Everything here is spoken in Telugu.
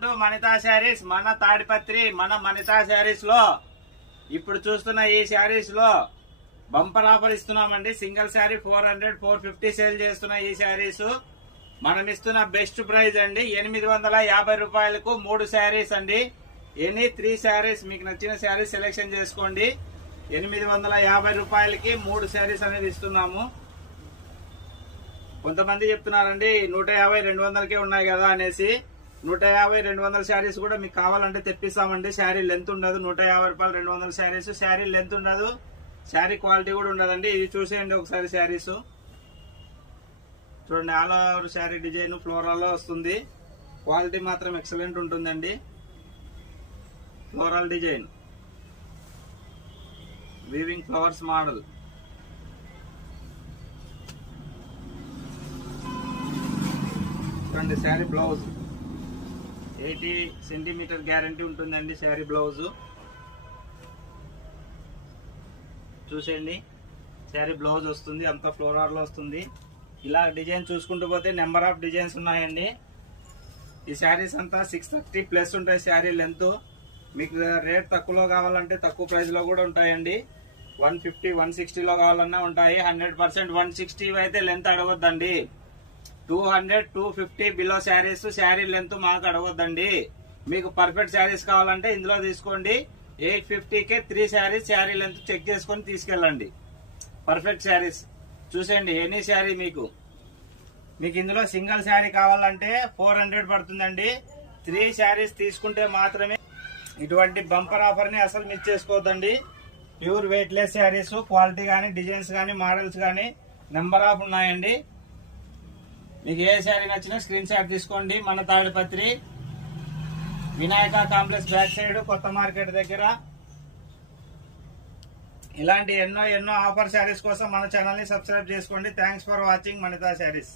మణితా శారీస్ మన తాడిపత్రి మన మణితా శారీస్ లో ఇప్పుడు చూస్తున్న ఈ శారీస్ లో బంపర్ ఆఫర్ ఇస్తున్నామండి. సింగిల్ శారీ 400 450 సేల్ చేస్తున్న ఈ శారీస్ మనం ఇస్తున్న బెస్ట్ ప్రైస్ అండి. 850 రూపాయలకు 3 శారీస్ అండి. ఎనీ 3 శారీస్ మీకు నచ్చిన శారీస్ సెలెక్షన్ చేసుకోండి. 850 రూపాయలకి 3 శారీస్ అనేది ఇస్తున్నాము. కొంతమంది చెప్తున్నారండి 150 200కే ఉన్నాయి కదా అనేసి. 150 200 శారీస్ కూడా మీకు కావాలంటే తెప్పిస్తామండి. శారీ లెంత్ ఉండదు. 150 రూపాయలు 200 శారీస్. శారీ లెంత్ ఉండదు, శారీ క్వాలిటీ కూడా ఉండదండి. ఇది చూసేయండి ఒకసారి శారీస్ చూడండి. All over sari design floral లో వస్తుంది. క్వాలిటీ మాత్రం ఎక్సలెంట్ ఉంటుందండి. Floral design weaving flowers model. చూడండి శారీ బ్లౌజ్ 80 సెంటీమీటర్ గ్యారంటీ ఉంటుందండి. శారీ బ్లౌజ్ చూసేయండి. శారీ బ్లౌజ్ వస్తుంది, అంతా ఫ్లోరల్ లో వస్తుంది. ఇలా డిజైన్ చూసుకుంటూ పోతే నెంబర్ ఆఫ్ డిజైన్స్ ఉన్నాయండి. ఈ శారీస్ అంతా 630 ప్లస్ ఉంటాయి శారీ లెంత్. మీకు రేట్ తక్కువలో కావాలంటే తక్కువ ప్రైస్ లో కూడా ఉంటాయండి. 150 160 లో కావాలన్నా ఉంటాయి. 100% 160 అయితే లెంత్ అడగొద్దండి. 200 250 బిలో శారీస్ శారీ లెంత్ మాకు అడగొద్దండి. మీకు పర్ఫెక్ట్ శారీస్ కావాలంటే ఇందులో తీసుకోండి. 850కే 3 శారీస్ శారీ లెంత్ చెక్ చేసుకొని తీసుకెళ్ళండి. పర్ఫెక్ట్ శారీస్ చూసేయండి. ఎనీ శారీ మీకు ఇందులో సింగిల్ శారీ కావాలంటే 400 పడుతుందండి. 3 శారీస్ తీసుకుంటే మాత్రమే. ఇటువంటి బంపర్ ఆఫర్ ని అసలు మిస్ చేసుకోవద్దండి. Pure weightless saris, quality గానీ డిజైన్స్ గానీ మోడల్స్ గానీ నెంబర్ ఆఫ్ ఉన్నాయండి. మీకు ఏ శారీ నచ్చినా స్క్రీన్ షాట్ తీసుకోండి. మన Tadipatri Vinayaka complex back side కొత్త మార్కెట్ దగ్గర. ఇలాంటి ఎన్నో ఆఫర్ శారీస్ కోసం మన ఛానల్ ని సబ్స్క్రైబ్ చేసుకోండి. Thanks for watching మణితా saris.